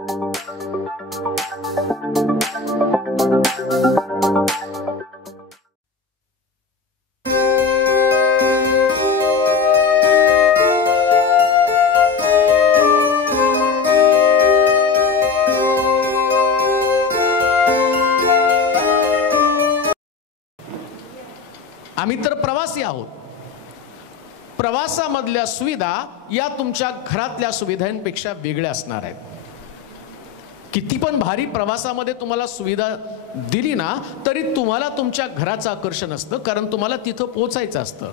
आम्ही तर प्रवासी आहोत. प्रवासामधल्या सुविधा या तुमच्या घरातल्या सुविधांपेक्षा वेगळ्या असणार आहेत. किती पण भारी प्रवासामध्ये तुम्हाला सुविधा दिली ना तरी तुम्हाला तुमच्या घराचं आकर्षण असतं, कारण तुम्हाला तिथं पोहोचायचं असतं.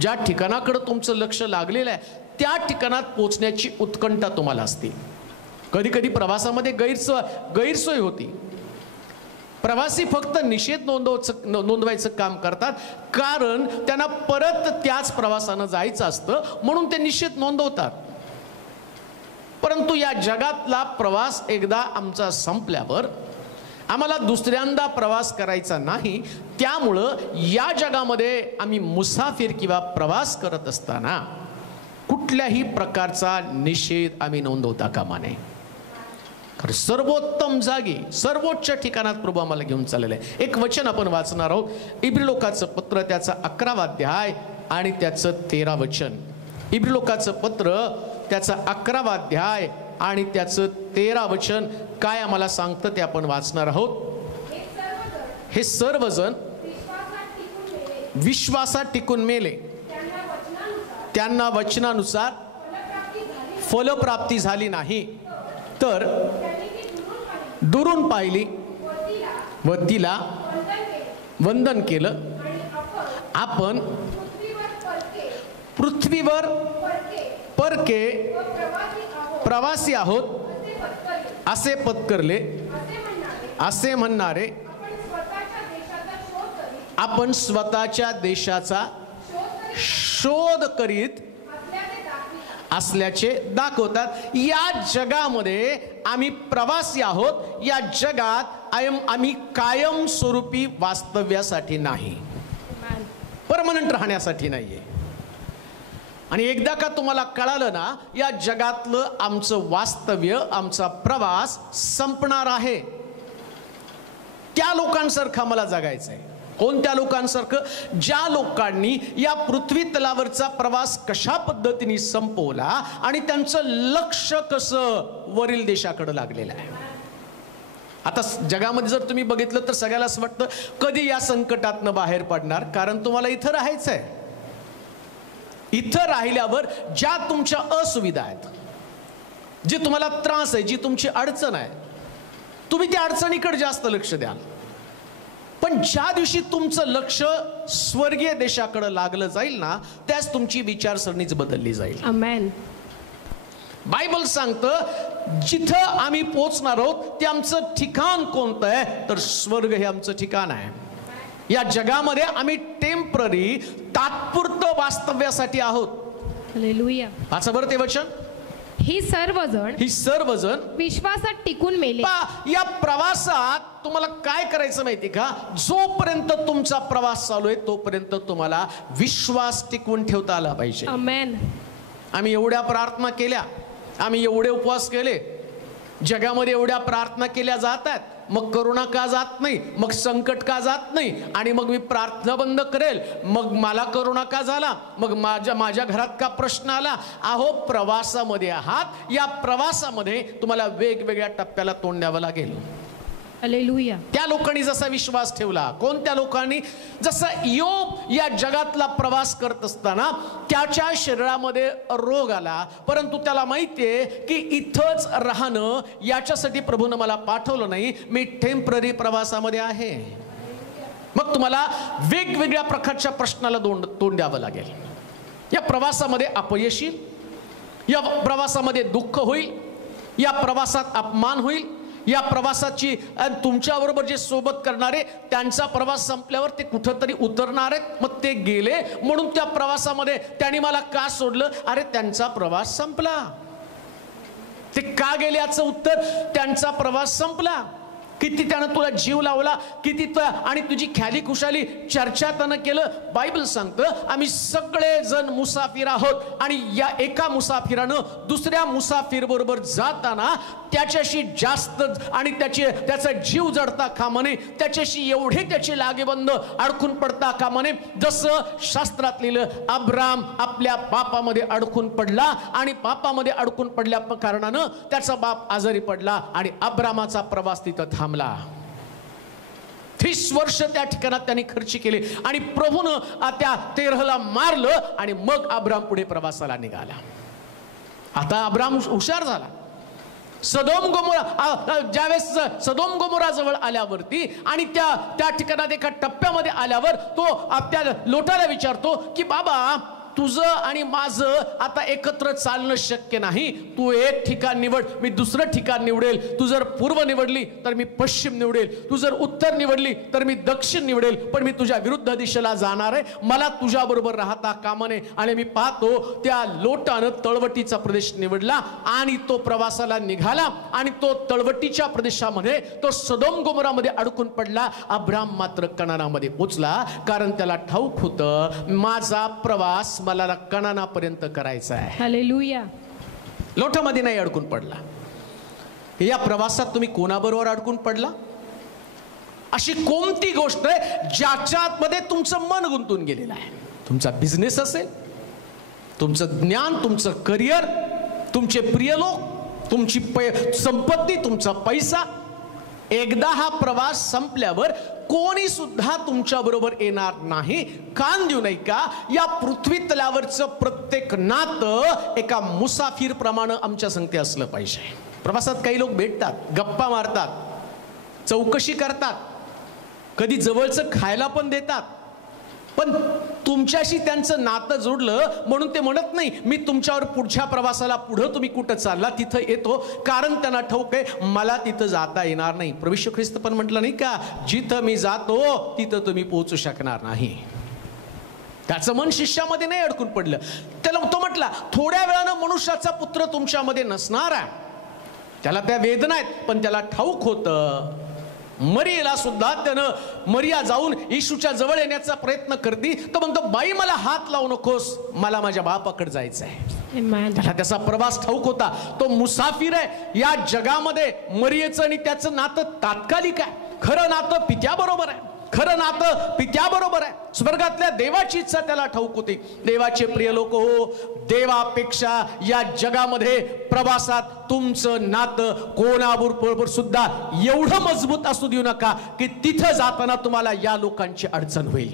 ज्या ठिकाणाकडे तुमचं लक्ष लागलेलं आहे त्या ठिकाणात पोहोचण्याची उत्कंठा तुम्हाला असते. कधी कधी प्रवासामध्ये गैरसोय होती. प्रवासी फक्त निषेध नोंदवायचं काम करतात, कारण त्यांना परत त्याच प्रवासानं जायचं असतं म्हणून ते निषेध नोंदवतात. परंतु या जगातला प्रवास एकदा आमचा संपल्यावर आम्हाला दुसऱ्यांदा प्रवास करायचा नाही. त्यामुळं या जगामध्ये आम्ही मुसाफिर किंवा प्रवास करत असताना कुठल्याही प्रकारचा निषेध आम्ही नोंदवता कामा नये. सर्वोत्तम जागी सर्वोच्च ठिकाणात प्रभू आम्हाला घेऊन चाललेलं आहे. एक वचन आपण वाचणार आहोत, इब्री पत्र त्याचा 11वा अध्याय आणि त्याचं 13 वचन. इब्री पत्र त्याचा 11वा अध्याय आणि त्याचं 13 वचन काय आम्हाला सांगतं ते आपण वाचणार आहोत. हे सर्वजण विश्वासात टिकून मेले, त्यांना वचनानुसार फलप्राप्ती झाली नाही, तर दुरून पाहिली व तिला वंदन केलं. आपण पृथ्वीवर परके प्रवासी आहोत असे पत्करले, असे म्हणणारे आपण स्वतःच्या देशाचा शोध करीत असल्याचे दाखवतात. या जगामध्ये आम्ही प्रवासी आहोत. या जगात आम्ही कायमस्वरूपी वास्तव्यासाठी नाही, परमनंट राहण्यासाठी नाहीये. आणि एकदा का तुम्हाला कळालं ना या जगातलं आमचं वास्तव्य, आमचा प्रवास संपणार आहे, त्या लोकांसारखं मला जगायचंय. कोणत्या लोकांसारखं? ज्या लोकांनी या पृथ्वी तलावरचा प्रवास कशा पद्धतीने संपवला आणि त्यांचं लक्ष कसं वरील देशाकडे लागलेलं आहे. आता जगामध्ये जर तुम्ही बघितलं तर सगळ्याला असं वाटतं कधी या संकटातनं बाहेर पडणार, कारण तुम्हाला इथं राहायचंय. इथं राहिल्यावर ज्या तुमच्या असुविधा आहेत, जे तुम्हाला त्रास आहे, जी तुमची अडचण आहे, तुम्ही त्या अडचणीकडे जास्त लक्ष द्याल. पण ज्या दिवशी तुमचं लक्ष स्वर्गीय देशाकडे लागलं जाईल ना त्याच तुमची विचारसरणीच बदलली जाईल. आमेन. बायबल सांगतं जिथं आम्ही पोहोचणार आहोत ते आमचं ठिकाण कोणतं आहे, तर स्वर्ग हे आमचं ठिकाण आहे. या जगामध्ये आम्ही टेम्पररी तात्पुरतं वास्तव्यासाठी आहोत. हालेलुया. वाचा बरं ते वचन. ही सर्वजण विश्वासात टिकून मेले. या प्रवासात तुम्हाला काय करायचं माहिती का? जोपर्यंत तुमचा प्रवास चालू आहे तोपर्यंत तुम्हाला विश्वास टिकवून ठेवता आला पाहिजे. आमेन. आम्ही एवढ्या प्रार्थना केल्या, आम्ही एवढे उपवास केले, जगामध्ये एवढ्या प्रार्थना केल्या जातात, मग करुणा का जात नाही, मग संकट का जात नाही, आणि मग मी प्रार्थना बंद करेल, मग मला करुणा का झाला, मग माझ्या घरात का प्रश्न आला. अहो प्रवासामध्ये आहात, या प्रवासामध्ये तुम्हाला वेगवेगळ्या टप्प्याला तोंड द्यावं लागेल. हालेलुया. त्या लोकांनी जसा विश्वास ठेवला, कोणत्या लोकांनी, जसा योब या जगातला प्रवास करत असताना त्याच्या शरीरामध्ये रोग आला, परंतु त्याला माहितीये की इथंच राहणं याच्यासाठी प्रभूनं मला पाठवलं नाही, मी टेम्पररी प्रवासामध्ये आहे. मग तुम्हाला वेगवेगळ्या प्रकारच्या प्रश्नाला तोंड द्यावं लागेल. या प्रवासामध्ये अपयश येईल, या प्रवासामध्ये दुःख होईल, या प्रवासात अपमान होईल, या प्रवासाची तुमच्याबरोबर जे सोबत करणारे त्यांचा प्रवास संपल्यावर ते कुठंतरी उतरणार आहेत, मग ते गेले म्हणून त्या प्रवासामध्ये त्यांनी मला का सोडलं. अरे त्यांचा प्रवास संपला. ते का गेले याचं उत्तर, त्यांचा प्रवास संपला. किती त्यानं तुला जीव लावला, किती आणि तुझी ख्याली खुशाली चर्चा त्यानं केलं. बायबल सांगतं आम्ही सगळे जण मुसाफिर आहोत आणि या एका मुसाफिरानं दुसऱ्या मुसाफिर बरोबर जाताना त्याच्याशी जास्त आणि त्याचा जीव जडता कामा नये, त्याच्याशी एवढे त्याचे लागेबंद अडकून पडता कामा नये. जसं शास्त्रात लिहिलं, अब्राम आपल्या पापामध्ये अडकून पडला आणि पापामध्ये अडकून पडल्या कारणानं त्याचा बाप आजारी पडला आणि अब्रामाचा प्रवास तिथं थांबला. 30 वर्ष त्या ठिकाणात त्यांनी खर्च केले आणि प्रभूनं त्या तेरहला मारलं आणि मग अब्राम पुढे प्रवासाला निघाला. आता अब्राम हुशार झाला. सदोम गोमोरा ज्यावेळेस सदोम गोमोरा जवळ आल्यावरती आणि त्या ठिकाणात एका टप्प्यामध्ये आल्यावर तो त्या लोटाला विचारतो की बाबा तुझं आणि माझं आता एकत्र चालणं शक्य नाही, तू एक ठिकाण निवड, मी दुसरं ठिकाण निवडेल. तू जर पूर्व निवडली तर मी पश्चिम निवडेल, तू जर उत्तर निवडली तर मी दक्षिण निवडेल, पण मी तुझ्या विरुद्ध दिशेला जाणार आहे, मला तुझ्या बरोबर राहता कामा नये. आणि मी पाहतो त्या लोटानं तळवटीचा प्रदेश निवडला आणि तो प्रवासाला निघाला आणि तो तळवटीच्या प्रदेशामध्ये तो सदोम गोमोरामध्ये अडकून पडला. अब्राम मात्र कनानामध्ये पोचला, कारण त्याला ठाऊक होतं माझा प्रवास मला कनानापर्यंत करायचा आहे. हालेलुया. लोटामध्ये नाही अडकून पडला. या प्रवासात तुम्ही कोणाबरोबर अडकून पडला? अशी कोणती गोष्ट आहे ज्याच्यात मध्ये तुमचं मन गुंतून गेलेलं आहे? तुमचा बिझनेस असेल, तुमचं ज्ञान, तुमचं करिअर, तुमचे प्रिय लोक, तुमची संपत्ती, तुमचा पैसा. एकदा हा प्रवास संपल्यावर कोणी सुद्धा तुमच्या बरोबर येणार नाही. कान देऊ नये का? या पृथ्वी तलावरचं प्रत्येक नातं एका मुसाफिर प्रमाणे आमच्या संगती असलं पाहिजे. प्रवासात काही लोक भेटतात, गप्पा मारतात, चौकशी करतात, कधी जवळचं खायला पण देतात, पण तुमच्याशी त्यांचं नातं जोडलं म्हणून ते म्हणत नाही मी तुमच्यावर पुढच्या प्रवासाला पुढं तुम्ही कुठं चालला तिथं येतो, कारण त्यांना ठाऊक आहे मला तिथं जाता येणार नाही. प्रभू येशू ख्रिस्त पण म्हटलं नाही का, जिथं मी जातो तिथं तुम्ही पोहोचू शकणार नाही. त्याचं मन शिष्यामध्ये नाही अडकून पडलं. त्याला तो म्हटला थोड्या वेळानं मनुष्याचा पुत्र तुमच्यामध्ये नसणार आहे. त्याला त्या वेदना आहेत, पण त्याला ठाऊक होतं. मरियेला सुद्धा त्यानं मरिया जाऊन येशूच्या जवळ येण्याचा प्रयत्न करती, तर म्हणतो बाई मला हात लावू नकोस, मला माझ्या बापाकडे जायचं आहे. त्याला त्याचा प्रवास ठाऊक होता. तो मुसाफिर आहे या जगामध्ये. मरियेचं आणि त्याचं नातं तात्कालिक आहे. खरं नातं पित्याबरोबर आहे. खरं नातं पित्याबरोबर आहे. स्वर्गातल्या देवाची इच्छा त्याला ठाऊक होती. देवाचे प्रिय लोक हो, देवापेक्षा या जगामध्ये प्रवासात तुमचं नातं कोणाबरोबर सुद्धा एवढं मजबूत असू देऊ नका की तिथं जाताना तुम्हाला या लोकांची अडचण होईल,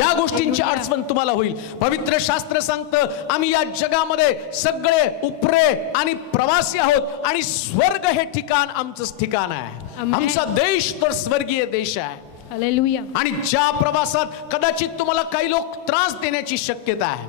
या गोष्टींची अडचण तुम्हाला होईल. पवित्र शास्त्र सांगतं आम्ही या जगामध्ये सगळे उपरे आणि प्रवासी आहोत आणि स्वर्ग हे ठिकाण आमचंच ठिकाण आहे. आमचा देश तर स्वर्गीय देश आहे. हालेलुया. आणि ज्या प्रवासात कदाचित तुम्हाला काही लोक त्रास देण्याची शक्यता आहे,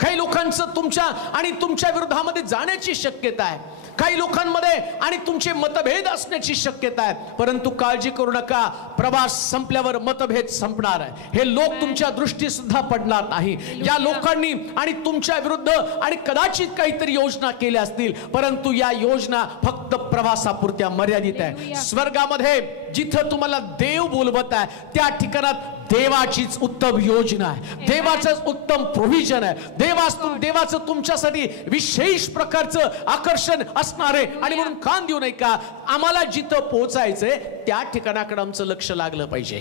काही लोकांचं तुमच्या विरोधामध्ये जाण्याची शक्यता आहे, काही लोकांमध्ये आणि तुमचे मतभेद असण्याची शक्यता आहे, परंतु काळजी करू नका, प्रवास संपल्यावर मतभेद संपणार आहे. हे लोक तुमच्या दृष्टी सुद्धा पडणार नाही. या लोकांनी आणि तुमच्या विरुद्ध आणि कदाचित काहीतरी योजना केल्या असतील, परंतु या योजना फक्त प्रवासापुरत्या मर्यादित आहे. स्वर्गामध्ये जिथं तुम्हाला देव बोलवत आहे त्या ठिकाणात देवाचीच उत्तम योजना आहे, देवाचं उत्तम प्रोव्हिजन आहे, देवाचं तुमच्यासाठी विशेष प्रकारचं आकर्षण असणार आहे. आणि म्हणून कान देऊ नये का, आम्हाला जिथं पोहोचायचंय त्या ठिकाणाकडे आमचं लक्ष लागलं पाहिजे.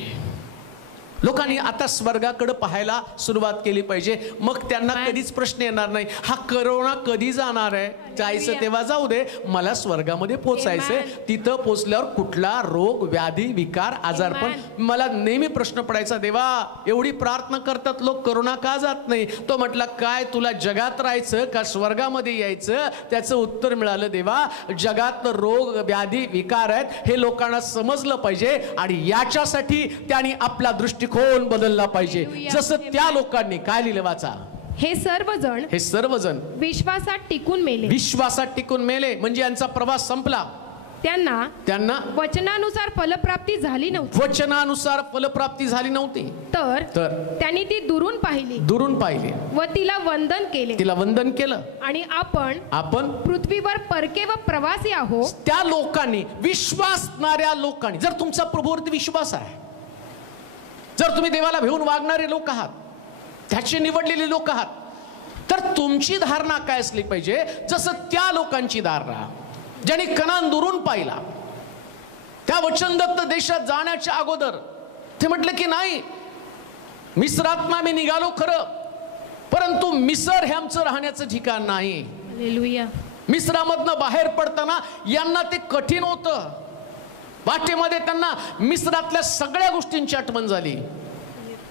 लोकांनी आता स्वर्गाकडे पाहायला सुरुवात केली पाहिजे, मग त्यांना कधीच प्रश्न येणार नाही हा करोना कधी जाणार आहे, जायचं तेव्हा जाऊ दे, मला स्वर्गामध्ये पोचायचंय. तिथं पोचल्यावर कुठला रोग व्याधी विकार आजारपण. मला नेहमी प्रश्न पडायचा, देवा एवढी प्रार्थना करतात लोक, करोना का जात नाही? तो म्हटला काय तुला जगात राहायचं का स्वर्गामध्ये यायचं? त्याचं उत्तर मिळालं, देवा जगात रोग व्याधी विकार आहेत हे लोकांना समजलं पाहिजे आणि याच्यासाठी त्यांनी आपला दृष्टिकोन बदलला पाहिजे. जसं त्या लोकांनी काय लिहिलं वाचा, हे सर्वजण विश्वासात टिकून मेले. विश्वासात टिकून मेले म्हणजे यांचा प्रवास संपला. त्यांना वचनानुसार फलप्राप्ती झाली नव्हती. वचनानुसार फलप्राप्ती झाली नव्हती. तर त्यांनी ती दुरून पाहिली व तिला वंदन केलं. आणि आपण पृथ्वीवर परके व प्रवासी आहोत. त्या लोकांनी, विश्वासणाऱ्या लोकांनी, जर तुमचा प्रभूवरती विश्वास आहे, जर तुम्ही देवाला भिवून वागणारे लोक आहात, त्याचे निवडलेले लोक आहात, तर तुमची धारणा काय असली पाहिजे, जसं त्या लोकांची धारणा ज्यांनी कनान दुरून पाहिला. त्या वचनदत्त देशात जाण्याच्या अगोदर ते म्हटलं की नाही, मिस्रातनं आम्ही निघालो खरं, परंतु मिसर हे आमचं राहण्याचं ठिकाण नाही. हालेलुया. मिस्रामधनं बाहेर पडताना यांना ते कठीण होतं. वाटेमध्ये त्यांना मिस्रातल्या सगळ्या गोष्टींची आठवण झाली.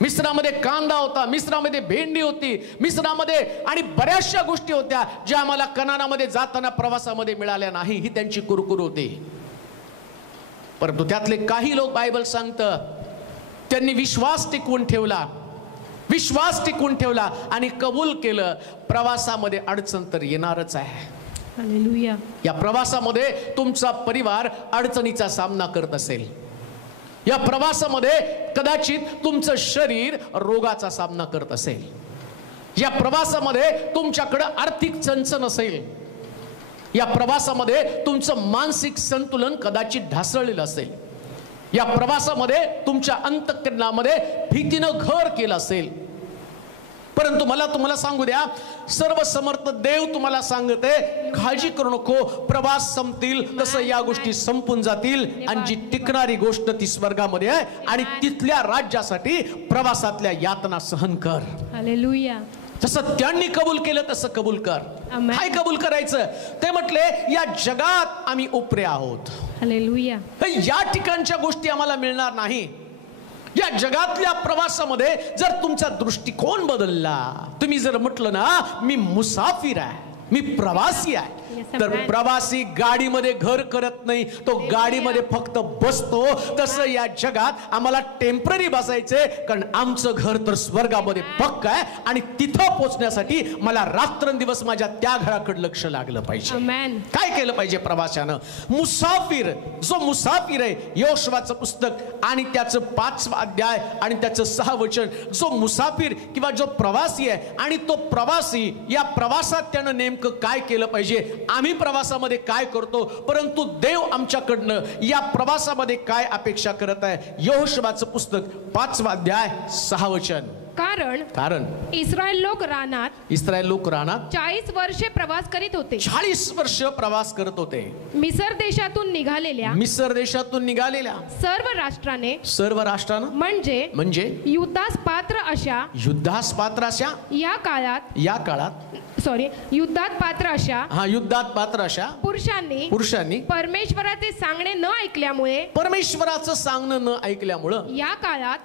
मिस्रामध्ये कांदा होता, मिस्रामध्ये भेंडी होती, मिस्रामध्ये आणि बऱ्याचशा गोष्टी होत्या ज्या आम्हाला कनानामध्ये जाताना प्रवासामध्ये मिळाल्या नाही, ही त्यांची कुरकुर होती. परंतु त्यातले काही लोक, बायबल सांगतं, त्यांनी विश्वास टिकवून ठेवला आणि कबूल केलं. प्रवासामध्ये अडचण तर येणारच आहे. हालेलुया. या प्रवासामध्ये तुमचा परिवार अडचणीचा सामना करत असेल. या प्रवासामध्ये कदाचित तुमचं शरीर रोगाचा सामना करत असेल. या प्रवासामध्ये तुमच्याकडे आर्थिक चणचण असेल. या प्रवासामध्ये तुमचं मानसिक संतुलन कदाचित ढासळलेलं असेल. या प्रवासामध्ये तुमच्या अंतःकरणामध्ये भीतीनं घर केलं असेल. परंतु मला तुम्हाला सांगू द्या, सर्व समर्थ देव तुम्हाला सांगते, काळजी करू नको. प्रवास संपतील तसं या गोष्टी संपून जातील, आणि जी टिकणारी गोष्ट ती स्वर्गामध्ये आहे, आणि तिथल्या राज्यासाठी प्रवासातल्या यातना सहन कर. हालेलुया. जसं त्यांनी कबूल केलं तसं कबूल कर. काय कबूल करायचं? ते म्हटले, या जगात आम्ही उपरे आहोत. हालेलुया. या ठिकाणच्या गोष्टी आम्हाला मिळणार नाही. या जगातल्या प्रवासामध्ये जर तुमचा दृष्टिकोन बदलला, तुम्ही जर म्हटलं ना, मी मुसाफिर आहे, मी प्रवासी आहे, तर प्रवासी गाडीमध्ये घर करत नाही, तो गाडीमध्ये फक्त बसतो. तसं या जगात आम्हाला टेम्पररी बसायचंय, कारण आमचं घर तर स्वर्गामध्ये पक्क आहे, आणि तिथं पोहोचण्यासाठी मला रात्रंदिवस माझ्या त्या घराकडे लक्ष लागलं पाहिजे. काय केलं पाहिजे प्रवाशानं? मुसाफिर, जो मुसाफिर आहे, योशुआचं पुस्तक आणि त्याचं 5वा अध्याय आणि त्याचं 6 वचन, जो मुसाफिर किंवा जो प्रवासी आहे, आणि तो प्रवासी या प्रवासात त्यानं नेमकं काय केलं पाहिजे, आम्ही प्रवासामध्ये काय करतो, परंतु देव आमच्याकडनं या प्रवासामध्ये काय अपेक्षा करत आहे. योशुआचं पुस्तक 5वा अध्याय 6 वचन. कारण इस्रायल लोक रानात 40 वर्षे प्रवास करीत होते. 40 वर्ष प्रवास करत होते. मिसर देशातून निघालेल्या सर्व राष्ट्रानं म्हणजे युद्धास पात्र अशा युद्धात पात्र अशा पुरुषांनी परमेश्वराचे सांगणे न ऐकल्यामुळे परमेश्वराचं सांगणं न ऐकल्यामुळं या काळात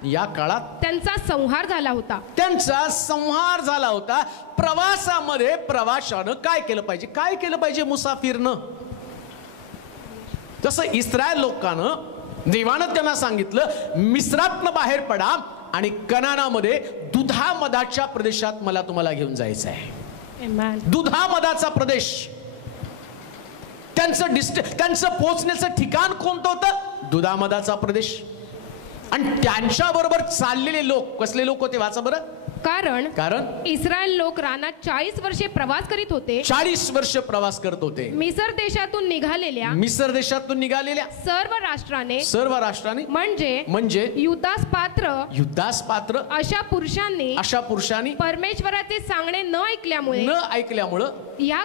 त्यांचा संहार झाला होता. प्रवासामध्ये प्रवाशानं काय केलं पाहिजे मुसाफिरनं? जसं इस्रायल लोकांना देवानं त्यांना सांगितलं, मिस्रातनं बाहेर पडा आणि कनानामध्ये दुधामदाच्या प्रदेशात मला तुम्हाला घेऊन जायचं आहे. दुधामदाचा प्रदेश, त्यांचं पोहोचण्याचं ठिकाण कोणतं होतं? दुधामदाचा प्रदेश. आणि त्यांच्या बरोबर चाललेले लोक कसले लोक होते? वाचा बरं. कारण इस्रायल लोक रानात 40 वर्षे प्रवास करीत होते. 40 वर्ष प्रवास करत होते. मिसर देशातून निघालेल्या सर्व राष्ट्राने म्हणजे युद्धास पात्र अशा पुरुषांनी परमेश्वराचे सांगणे न ऐकल्यामुळे या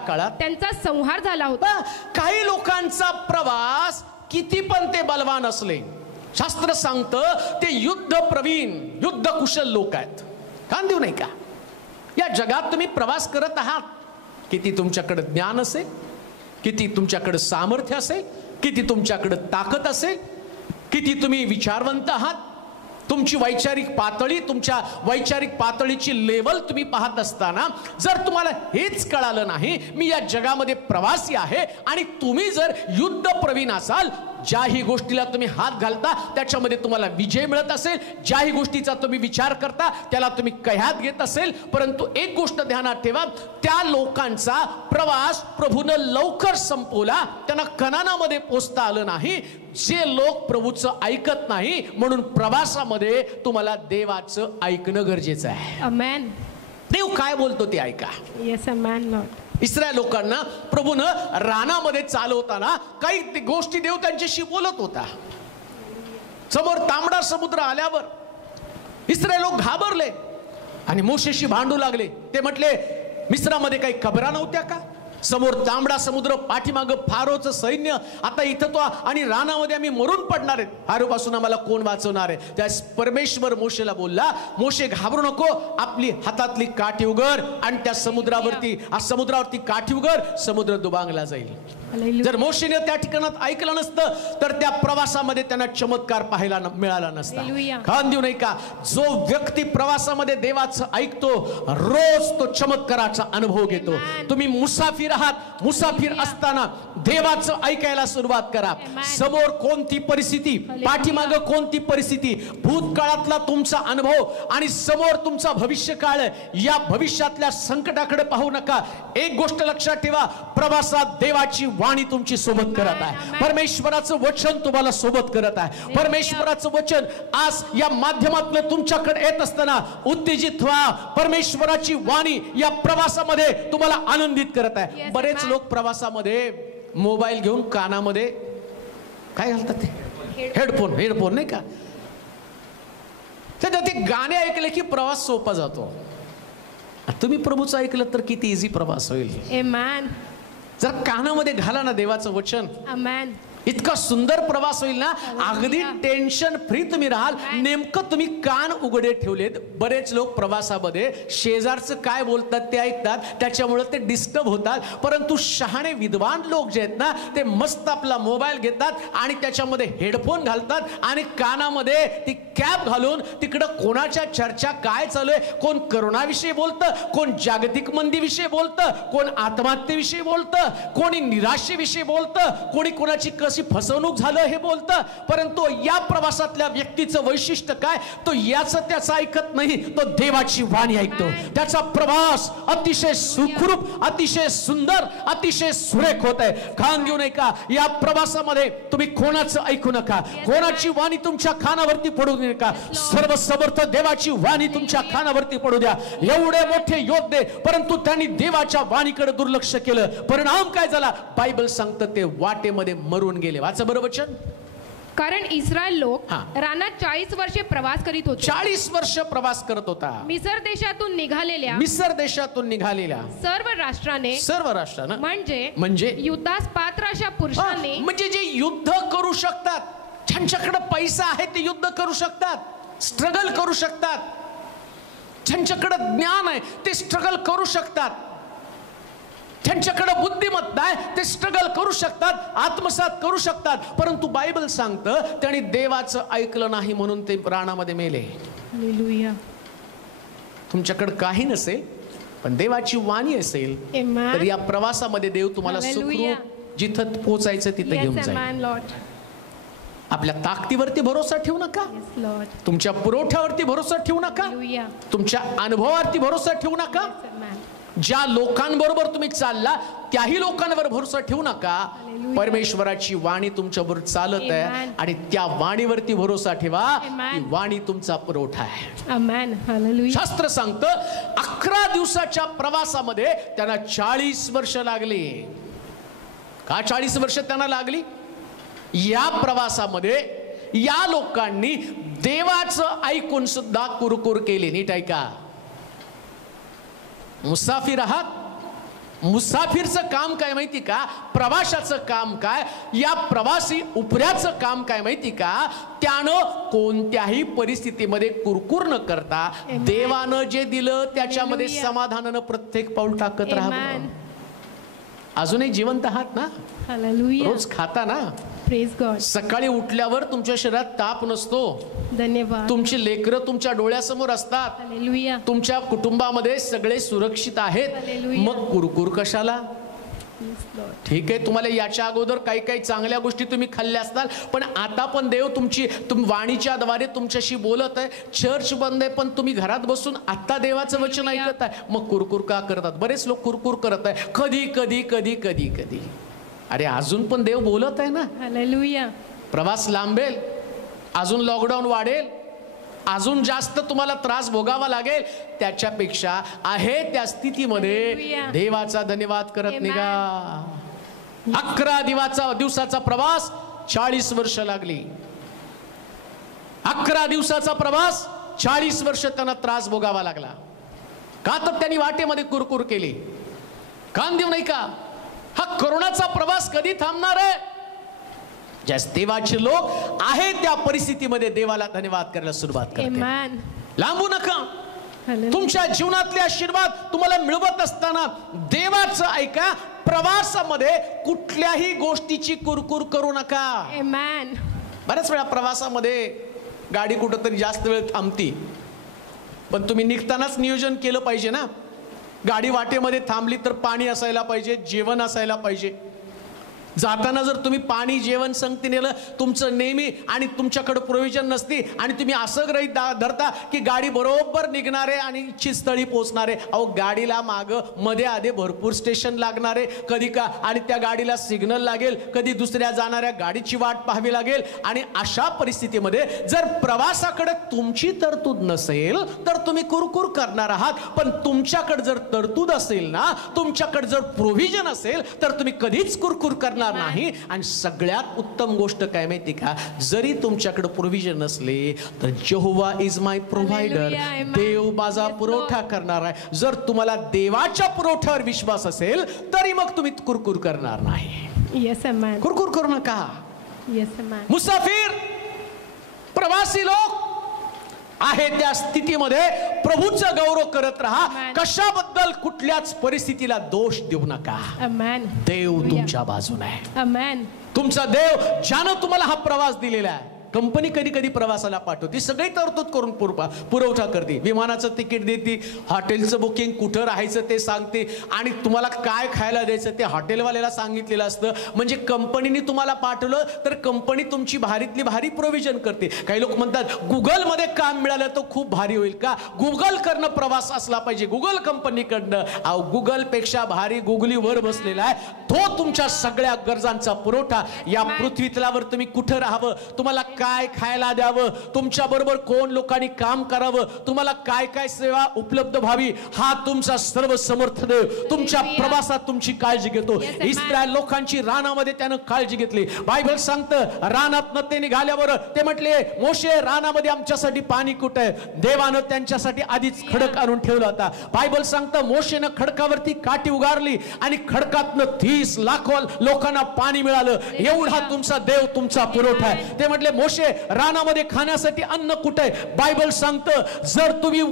काळात त्यांचा संहार झाला होता. काही लोकांचा प्रवास किती पण ते बलवान असले, शास्त्र सांगतं ते युद्ध प्रवीण, युद्ध कुशल लोक आहेत. कान देऊ नाही का? या जगात तुम्ही प्रवास करत आहात, किती तुमच्याकडे ज्ञान असेल, किती तुमच्याकडे सामर्थ्य असेल, किती तुमच्याकडे ताकद असेल, किती तुम्ही विचारवंत आहात, तुमची तुमच्या वैचारिक पातळीची लेवल तुम्ही पाहत असताना जर तुम्हाला हेच कळालं नाही, मी या जगामध्ये प्रवासी आहे, आणि तुम्ही जर युद्ध प्रवीण असाल, ज्याही गोष्टीला तुम्ही हात घालता त्याच्यामध्ये तुम्हाला विजय मिळत असेल, ज्याही गोष्टीचा तुम्ही विचार करता त्याला तुम्ही कह्यात घेत असेल, परंतु एक गोष्ट ध्यानात ठेवा, त्या लोकांचा प्रवास प्रभूनं लवकर संपवला. त्यांना कनानामध्ये पोचता आलं नाही. जे लोक प्रभूचं ऐकत नाही, म्हणून प्रवासामध्ये तुम्हाला देवाचं ऐकणं गरजेचं आहे. आमेन. देव काय बोलतो ते ऐका. येस आमेन लॉर्ड. इस्रायल लोकांना प्रभूनं रानामध्ये चालवताना काही गोष्टी देव त्यांच्याशी बोलत होता. समोर तांबडा समुद्र आल्यावर इस्रायल लोक घाबरले आणि मोशेशी भांडू लागले. ते म्हटले, मिस्रामध्ये काही खबरा नव्हत्या का? समोर तांबडा समुद्र, पाठीमागं फारोचं सैन्य, आता इथं तो आणि रानामध्ये आम्ही मरून पडणार आहेत. फारोपासून आम्हाला कोण वाचवणार आहे? त्या परमेश्वर मोशेला बोलला, मोशे घाबरू नको, आपली हातातली काठी उघड आणि त्या समुद्रावरती काठी उघड, समुद्र दुबांगला जाईल. जर मोशेने त्या ठिकाणात ऐकलं नसतं तर त्या प्रवासामध्ये त्यांना चमत्कार पाहायला मिळाला नसता. खान देऊ नाही का? जो व्यक्ती प्रवासामध्ये देवाचं ऐकतो, रोज तो चमत्काराचा अनुभव घेतो. तुम्ही मुसाफिर आहात, मुसाफिर असताना देवाचं ऐकायला सुरुवात करा. समोर कोणती परिस्थिती, पाठीमागं कोणती परिस्थिती, भूतकाळातला तुमचा अनुभव आणि समोर तुमचा भविष्यकाळ, या भविष्यातल्या संकटाकडे पाहू नका. एक गोष्ट लक्षात ठेवा, प्रवासात देवाची वाणी तुमची सोबत करत आहे. परमेश्वराचं वचन तुम्हाला सोबत करत आहे. परमेश्वराचं वचन आज या माध्यमातून तुमच्याकडे येत असताना उत्तेजित व्हा. परमेश्वराची वाणी या प्रवासामध्ये तुम्हाला आनंदित करत आहे. बरेच लोक प्रवासामध्ये मोबाईल घेऊन कानामध्ये काय घालतात, ते हेडफोन नाही का, त्याच्यात ते गाणे ऐकले की प्रवास सोपा जातो. तुम्ही प्रभूचं ऐकलं तर किती इझी प्रवास होईल. आमेन. जर कानामध्ये घाला ना देवाचं वचन, आमेन, इतका सुंदर प्रवास होईल ना. अगदी टेन्शन फ्री तुम्ही राहाल. नेमकं तुम्ही कान उघडे ठेवलेत. बरेच लोक प्रवासामध्ये शेजारचं काय बोलतात ते ऐकतात, त्याच्यामुळे ते डिस्टर्ब होतात. परंतु शहाणे विद्वान लोक जे आहेत ना, ते मस्त आपला मोबाईल घेतात आणि त्याच्यामध्ये हेडफोन घालतात आणि कानामध्ये ती कॅप घालून तिकडं कोणाच्या चर्चा काय चालू आहे, कोण करोनाविषयी बोलतं, कोण जागतिक मंदीविषयी बोलतं, कोण आत्महत्येविषयी बोलतं, कोणी निराशेविषयी बोलतं, कोणी कोणाची फसवणूक झालं हे बोलतं. परंतु या प्रवासातल्या व्यक्तीचं वैशिष्ट्य काय, तो याचं त्याचं ऐकत नाही, तो देवाची वाणी ऐकतो. त्याचा प्रवास अतिशय सुखरूप, अतिशय सुंदर, अतिशय सुरेख होत आहे. खान घेऊ नये का? या प्रवासामध्ये तुम्ही कोणाचं ऐकू नका, कोणाची वाणी तुमच्या कानावरती पडू नका. सर्व समर्थ देवाची वाणी तुमच्या कानावरती पडू द्या. एवढे मोठे योद्धे, परंतु त्यांनी देवाच्या वाणीकडे दुर्लक्ष केलं. परिणाम काय झाला? बायबल सांगतं ते वाटेमध्ये मरून गेले. वाचा बरं वचन. कारण इस्रायल लोक रानात 40 वर्षे प्रवास करीत होते. 40 वर्ष प्रवास करत होता. मिस्र देशातून निघालेल्या सर्व राष्ट्रानं म्हणजे युद्धास पात्र अशा पुरुषांनी, म्हणजे जे युद्ध करू शकतात, ज्यांच्याकडे पैसा आहे ते युद्ध करू शकतात, स्ट्रगल करू शकतात, ज्यांच्याकडे ज्ञान आहे ते स्ट्रगल करू शकतात, ज्यांच्याकडे बुद्धिमत्ता आहे ते स्ट्रगल करू शकतात, आत्मसात करू शकतात. परंतु बायबल सांगतं त्यांनी देवाचं ऐकलं नाही म्हणून ते रानामध्ये मेले. हालेलुया. तुमच्याकडे काही नसेल पण देवाची वाणी असेल तर या प्रवासामध्ये देव तुम्हाला सुखरूप जिथं पोहोचायचं तिथे घेऊन जाईल. आपल्या ताकदीवरती भरोसा ठेवू नका, तुमच्या पुरवठ्यावरती भरोसा ठेवू नका, तुमच्या अनुभवावरती भरोसा ठेवू नका. ज्या लोकांबरोबर तुम्ही चालला त्याही लोकांवर भरोसा ठेवू नका. परमेश्वराची वाणी तुमच्याबरोबर चालत आहे आणि त्या वाणीवरती भरोसा ठेवा. ती वाणी तुमचा पुरवठा आहे. शास्त्र सांगतं 11 दिवसाच्या प्रवासामध्ये त्यांना 40 वर्ष लागली. का 40 वर्ष त्यांना लागली? या प्रवासामध्ये या लोकांनी देवाचं ऐकून सुद्धा कुरकुर केली. नीट ऐका. मुसाफिर आहात. मुसाफिरचं काम काय माहिती का? प्रवासाचं काम काय? या प्रवासी उपऱ्याचं काम काय माहिती का? त्यानं कोणत्याही परिस्थितीमध्ये कुरकुर न करता देवानं जे दिलं त्याच्यामध्ये समाधानानं प्रत्येक पाऊल टाकत राहावं. अजूनही जिवंत आहात ना? रोज खाता ना? Praise God. सकाळी उठल्यावर तुमच्या शरीरात ताप नसतो. धन्यवाद. तुमची लेकरं तुमच्या डोळ्यासमोर असतात. हालेलुया. तुमच्या कुटुंबामध्ये सगळे सुरक्षित आहेत. मग कुरकुर कशाला? ठीक आहे, तुम्हाला याच्या अगोदर काही काही चांगल्या गोष्टी तुम्ही खाल्ल्या असतात, पण आता पण देव तुमची वाणीच्या द्वारे तुमच्याशी बोलत आहे. चर्च बंद आहे पण तुम्ही घरात बसून आता देवाचं वचन ऐकत आहे. मग कुरकुर का करतात? बरेच लोक कुरकुर करत आहे. कधी कधी कधी कधी कधी अरे अजून पण देव बोलत आहे ना. हालेलुया. प्रवास लांबेल, अजून लॉकडाऊन वाढेल, अजून जास्त तुम्हाला त्रास भोगावा लागेल, त्याच्यापेक्षा आहे त्या स्थितीमध्ये देवाचा धन्यवाद करत निघा. 11 दिवसाचा प्रवास 40 वर्ष लागली. 11 दिवसाचा प्रवास 40 वर्ष त्यांना त्रास भोगावा लागला. का तर त्यांनी वाटेमध्ये कुरकुर केली. कान देऊ नाही का? हा करोनाचा प्रवास कधी थांबणार आहे? ज्या देवाचे लोक आहे त्या परिस्थितीमध्ये देवाला धन्यवाद करायला सुरुवात करते. लांबू नका. तुमच्या जीवनातले आशीर्वाद तुम्हाला मिळवत असताना देवाचं ऐका. प्रवासामध्ये कुठल्याही गोष्टीची कुरकुर करू नका. बऱ्याच वेळा प्रवासामध्ये गाडी कुठंतरी जास्त वेळ थांबती, पण तुम्ही निघतानाच नियोजन केलं पाहिजे ना. गाडी वाटेमध्ये थांबली तर पाणी असायला पाहिजे, जेवण असायला पाहिजे. जाताना जर तुम्ही पाणी जेवण संगती नेलं तुमचं नेहमी आणि तुमच्याकडे प्रोव्हिजन नसती आणि तुम्ही असं गृहीत धरता की गाडी बरोबर निघणारे आणि इच्छित स्थळी पोहोचणारे. अहो गाडीला मागं मध्ये आधे भरपूर स्टेशन लागणारे कधी का, आणि त्या गाडीला सिग्नल लागेल, कधी दुसऱ्या जाणाऱ्या गाडीची वाट पाहावी लागेल. आणि अशा परिस्थितीमध्ये जर प्रवासाकडे तुमची तरतूद नसेल तर तुम्ही कुरकुर करणार आहात. पण तुमच्याकडे जर तरतूद असेल ना, तुमच्याकडे जर प्रोव्हिजन असेल तर तुम्ही कधीच कुरकुर करणार नाही. आणि सगळ्यात उत्तम गोष्ट काय माहिती का? जरी तुमच्याकडे प्रोव्हिजन नसले तर यहोवा इज माय प्रोव्हायडर, देव माझा पुरवठा करणार आहे. जर तुम्हाला देवाच्या पुरवठ्यावर विश्वास असेल तरी मग तुम्ही कुरकुर करणार नाही. कुरकुर करू नका. मुसाफिर, प्रवासी लोक आहे त्या स्थितीमध्ये प्रभूचं गौरव करत राहा. कशाबद्दल कुठल्याच परिस्थितीला दोष देऊ नका. देव तुमच्या बाजूने आहे. तुमचा देव ज्यानं तुम्हाला हा प्रवास दिलेला आहे. कंपनी कधी कधी प्रवासाला पाठवते, सगळी तरतूद करून पुरवठा करते. विमानाचं तिकीट देते, हॉटेलचं बुकिंग, कुठं राहायचं ते सांगते, आणि तुम्हाला काय खायला द्यायचं ते हॉटेलवाल्याला सांगितलेलं असतं. म्हणजे कंपनीने तुम्हाला पाठवलं तर कंपनी तुमची भारीतली भारी प्रोव्हिजन करते. काही लोक म्हणतात गुगलमध्ये काम मिळालं तर खूप भारी होईल का? गुगल करणं प्रवास असला पाहिजे, गुगल कंपनीकडनं. अहो गुगल पेक्षा भारी गुगली वर बसलेला आहे. तो तुमच्या सगळ्या गरजांचा पुरवठा. या पृथ्वीतलावर तुम्ही कुठं राहावं, तुम्हाला काय खायला द्यावं, तुमच्या बरोबर कोण लोकांनी काम करावं, तुम्हाला काय काय सेवा उपलब्ध व्हावी, हा तुमचा सर्व समर्थ देव तुमच्या प्रवासात तुमची काळजी घेतो. इस्रायल लोकांची रानामध्ये त्यानं काळजी घेतली. बायबल सांगतं रानात ते निघाल्यावर ते म्हटले, मोशे रानामध्ये आमच्यासाठी पाणी कुठे आहे? देवानं त्यांच्यासाठी आधीच खडक आणून ठेवला होता. बायबल सांगतं मोशेनं खडकावरती काठी उगारली आणि खडकातनं 30 लाख लोकांना पाणी मिळालं. एवढा तुमचा देव तुमचा पुरवठा आहे. ते म्हटले मोशे रानामध्ये खाण्यासाठी अन्न कुठे आहे? बायबल सांगतं जर तुम्ही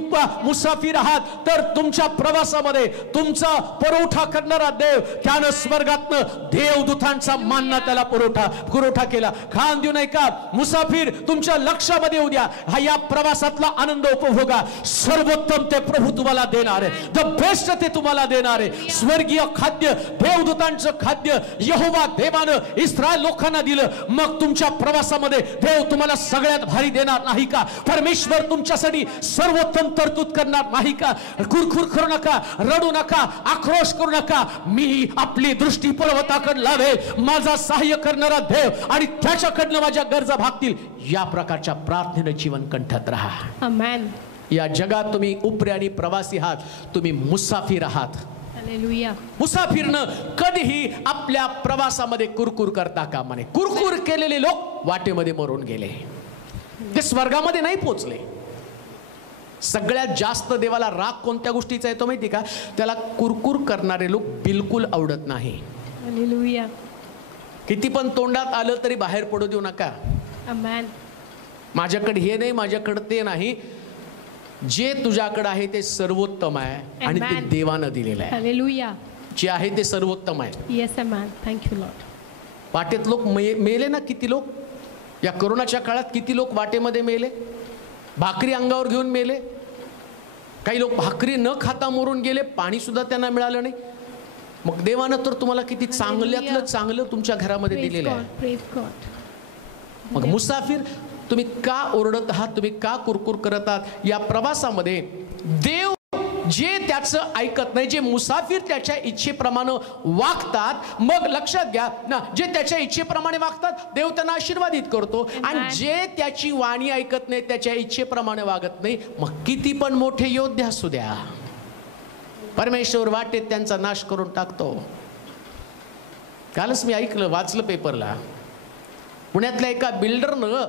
मुसाफिर आहात तर तुमच्या प्रवासामध्ये तुमचा पुरवठा करणारा देव, त्यानं स्वर्गातनं देवदूतांचा मानना त्याला पुरवठा केला. खान देऊ नाही का? मुसाफिर तुमच्या लक्षामध्ये येऊ द्या. हा या प्रवासातला आनंद उपभोगा. सर्वोत्तम ते प्रभू तुम्हाला देणार आहे. द बेस्ट ते तुम्हाला देणार आहे. स्वर्गीय खाद्य, देवदूतांचं खाद्य यहोवा देवानं इस्रायल लोकांना दिलं. मग तुमच्या प्रवासामध्ये देव तुम्हाला सगळ्यात भारी देणार नाही का? परमेश्वर तुमच्यासाठी सर्वोत्तम तरतूद करणार नाही का? कुरकुर करू नका, रडू नका, आक्रोश करू नका. मी आपली दृष्टी पर्वताकडे लावेल. माझा सहाय्य करणारा देव आणि त्याच्याकडनं माझ्या गरजा भागतील. या प्रकारच्या प्रार्थनेने जीवन कंठत राहा. आमेन. या जगात तुम्ही उपरी आणि प्रवासी आहात, तुम्ही मुसाफिर आहात. मुसाफिरनं कधीही आपल्या प्रवासामध्ये कुरकुर करता कामा नये. कुरकुर केलेले लोक वाटेमध्ये मरून गेले, ते स्वर्गामध्ये नाही पोहोचले. सगळ्यात जास्त देवाला राग कोणत्या गोष्टीचा येतो माहिती का? त्याला कुरकुर करणारे लोक बिलकुल आवडत नाही. किती पण तोंडात आलं तरी बाहेर पडू देऊ नका. माझ्याकडे हे नाही, माझ्याकडे ते नाही. जे तुझ्याकडे आहे ते सर्वोत्तम आहे आणि ते देवानं दिलेलं आहे. हालेलुया. जे आहे ते सर्वोत्तम आहे. Yes man. Thank you Lord. वाटेत लोक मेले ना, किती लोक या कोरोनाच्या काळात, किती लोक वाटेमध्ये मेले. भाकरी अंगावर घेऊन मेले. काही लोक भाकरी न खाता मरून गेले, पाणी सुद्धा त्यांना मिळालं नाही. मग देवानं तर तुम्हाला किती चांगल्यातलं चांगलं तुमच्या घरामध्ये दिलेलं आहे. मग मुसाफिर तुम्ही का ओरडत आहात, तुम्ही का कुरकुर करत आहात? या प्रवासामध्ये देव जे त्याचं ऐकत नाही, जे मुसाफिर त्याच्या इच्छेप्रमाणे वागतात, मग लक्षात घ्या ना, जे त्याच्या इच्छेप्रमाणे वागतात देव त्यांना आशीर्वादित करतो, आणि जे त्याची वाणी ऐकत नाही, त्याच्या इच्छेप्रमाणे वागत नाही, मग किती पण मोठे योद्धे असू द्या, परमेश्वर वाटेत त्यांचा नाश करून टाकतो. कालच मी ऐकलं, वाचलं पेपरला, पुण्यातल्या एका बिल्डरनं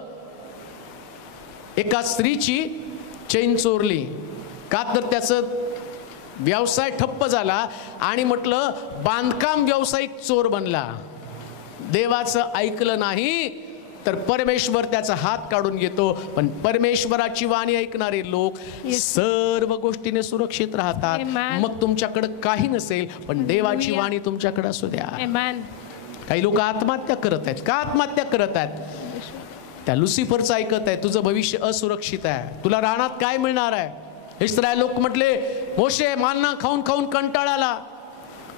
एका स्त्रीची चेन चोरली. का तर त्याचं व्यवसाय ठप्प झाला आणि म्हटलं बांधकाम व्यावसायिक चोर बनला. देवाचं ऐकलं नाही तर परमेश्वर त्याचा हात काढून घेतो. पण परमेश्वराची वाणी ऐकणारे लोक सर्व गोष्टीने सुरक्षित राहतात. मग तुमच्याकडे काही नसेल पण देवाची वाणी तुमच्याकडे असू द्या. काही लोक आत्महत्या करत आहेत. का आत्महत्या करत आहेत? त्या लुसिफरचं ऐकत आहे, तुझं भविष्य असुरक्षित आहे, तुला रानात काय मिळणार आहे. इस्रायल लोक म्हटले, मोशे मान्ना खाऊन खाऊन कंटाळाला,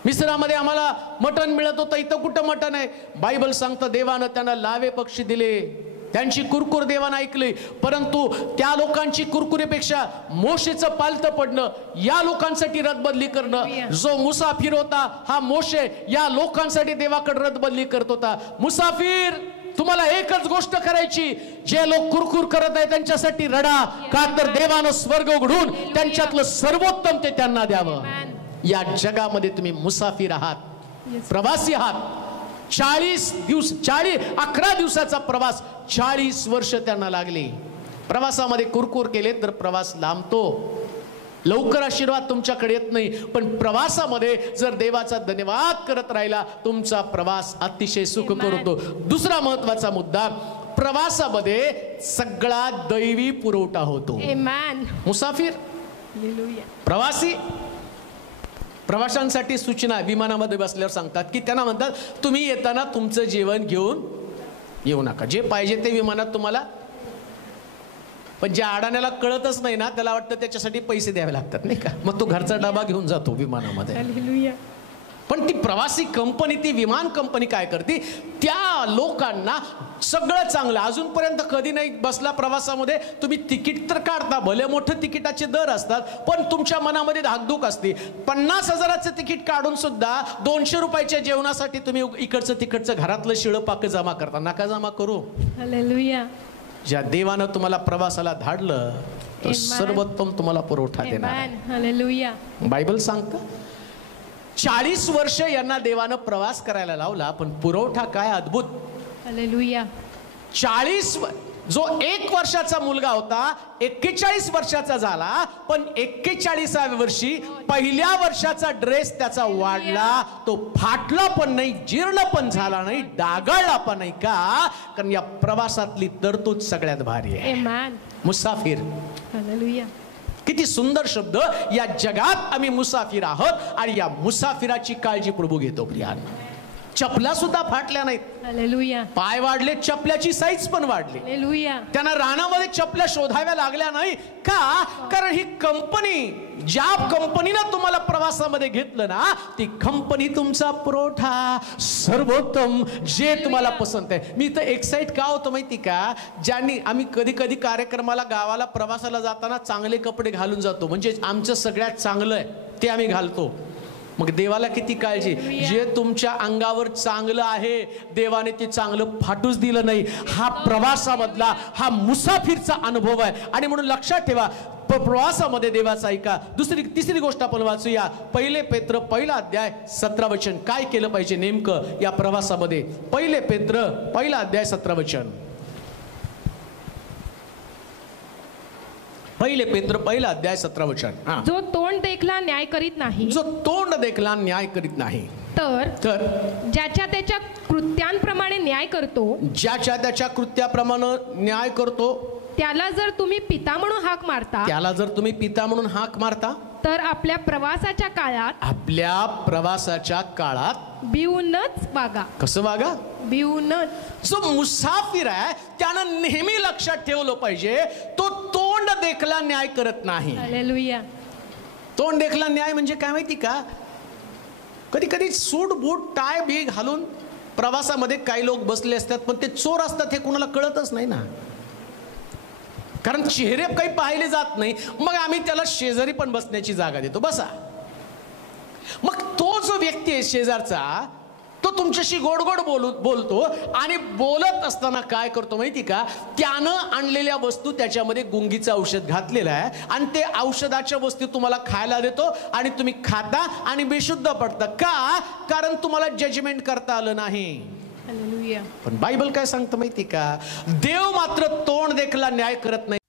मिस्रामध्ये आम्हाला मटण मिळत होतं, इथं कुठं मटण आहे. बायबल सांगतं देवानं त्यांना लावे पक्षी दिले, त्यांची कुरकुर देवानं ऐकली. परंतु त्या लोकांची कुरकुरीपेक्षा मोशेचं पालतं पडणं, या लोकांसाठी रदबदली करणं. जो मुसाफिर होता हा मोशे या लोकांसाठी देवाकडे रदबदली करत होता. मुसाफिर, तुम्हाला एकच गोष्ट करायची, जे लोक कुरकुर करत आहे त्यांच्यासाठी रडा, का तर देवानं स्वर्ग उघडून त्यांच्यातलं सर्वोत्तम ते त्यांना द्यावं. या जगामध्ये तुम्ही मुसाफिर आहात, प्रवासी आहात. 11 दिवसाचा प्रवास, 40 वर्ष त्यांना लागली. प्रवासामध्ये कुरकुर केले तर प्रवास लांबतो, लवकर आशीर्वाद तुमच्याकडे येत नाही. पण प्रवासामध्ये जर देवाचा धन्यवाद करत राहिला, तुमचा प्रवास अतिशय सुख करतो. दुसरा महत्वाचा मुद्दा, प्रवासामध्ये सगळा दैवी पुरवठा होतो. मुसाफिर, प्रवासी, प्रवाशांसाठी सूचना विमानामध्ये बसल्यावर सांगतात की त्यांना म्हणतात तुम्ही येताना तुमचं जेवण घेऊन येऊ नका, जे पाहिजे ते विमानात तुम्हाला. पण ज्या अडाण्याला कळतच नाही ना, त्याला वाटतं त्याच्यासाठी पैसे द्यावे लागतात, नाही का, मग तो घरचा डबा घेऊन जातो विमानामध्ये. पण ती प्रवासी कंपनी, ती विमान कंपनी काय करते, त्या लोकांना सगळं चांगलं, अजूनपर्यंत कधी नाही बसला प्रवासामध्ये, तुम्ही तिकीट तर काढता, भले मोठं तिकिटाचे दर असतात, पण तुमच्या मनामध्ये धाकधूक असते. 50,000चं तिकीट काढून सुद्धा 200 रुपयाच्या जेवणासाठी तुम्ही इकडचं तिकडचं घरातलं शिळं पाक जमा करता. नका जमा करू. हालेलुया. ज्या देवानं तुम्हाला प्रवासाला धाडलं तो सर्वोत्तम तुम्हाला पुरवठा देणार. हालेलुया. बायबल सांगतं 40 वर्ष यांना देवानं प्रवास करायला लावला, पण पुरवठा काय अद्भुत. हालेलुया. 40, जो 1 वर्षाचा मुलगा होता 41 वर्षाचा झाला, पण 41व्या वर्षी पहिल्या वर्षाचा ड्रेस त्याचा वाढला, तो फाटला पण नाही, जीर्ण पण झाला नाही, डागाळला पण नाही. का? कारण या प्रवासातली तरतूद सगळ्यात भारी आहे. मुसाफिर. हालेलुया. किती सुंदर शब्द. या जगात आम्ही मुसाफिर आहोत आणि या मुसाफिराची काळजी प्रभू घेतो. प्रियान, चपला सुद्धा फाटल्या नाहीत. हालेलुया. पाय वाढले, चपल्याची साईज पण वाढली. हालेलुया. त्यांना रानामध्ये चपल्या शोधाव्या लागल्या नाही. का? कारण ही कंपनी, ज्या कंपनीनं तुम्हाला प्रवासामध्ये घेतलं ना, ती कंपनी तुमचा पुरवठा सर्वोत्तम, जे तुम्हाला पसंत आहे. मी तर एक्साइट का होतो माहिती का, ज्यांनी आम्ही कधी कधी कार्यक्रमाला गावाला प्रवासाला जाताना चांगले कपडे घालून जातो, म्हणजे आमचं सगळ्यात चांगलं आहे ते आम्ही घालतो. मग देवाला किती काळजी, जे तुमच्या अंगावर चांगलं आहे देवाने ते चांगलं फाटूच दिलं नाही. हा प्रवासामधला हा मुसाफिरचा अनुभव आहे. आणि म्हणून लक्षात ठेवा, प्रवासामध्ये देवाचा ऐका. तिसरी गोष्ट आपण वाचूया. 1 पेत्र 1 अध्याय 17 वचन. काय केलं पाहिजे नेमकं या प्रवासामध्ये? 1 पेत्र 1 अध्याय 17 वचन. 1 पेत्र 1 अध्याय 17 वचन. जो तोंड देखला न्याय करीत नाही, जो तोंड देखला न्याय करीत नाही, तर ज्याच्या त्याच्या कृत्यांप्रमाणे न्याय करतो, ज्याच्या त्याच्या कृत्याप्रमाणे न्याय करतो, त्याला जर तुम्ही पिता म्हणून हाक मारता, तर आपल्या प्रवासाच्या काळात भिवूनच वागा. कसं वागा? भिवूनच. जो मुसाफिर आहे त्यानं नेहमी लक्षात ठेवलं पाहिजे, तो तोंड देखला न्याय करत नाही. हालेलुया. तोंड देखला न्याय म्हणजे काय माहिती का, कधी कधी सूट बूट टाय बी घालून प्रवासामध्ये काही लोक बसले असतात, पण ते चोर असतात हे कोणाला कळतच नाही ना. कारण चेहरे काही पाहिले जात नाही, मग आम्ही त्याला शेजारी पण बसण्याची जागा देतो, बसा. मग तो जो व्यक्ती आहे शेजारचा, तो तुमच्याशी गोड गोड बोलतो आणि बोलत असताना काय करतो माहिती का, त्यानं आणलेल्या वस्तू त्याच्यामध्ये गुंगीचं औषध घातलेलं आहे आणि ते औषधाच्या वस्तू तुम्हाला खायला देतो आणि तुम्ही खाता आणि बेशुद्ध पडता. का? कारण तुम्हाला जजमेंट करता आलं नाही. हालेलुया. पण बायबल काय सांगतं माहिती का, देव मात्र तोंड देखला न्याय करत नाही.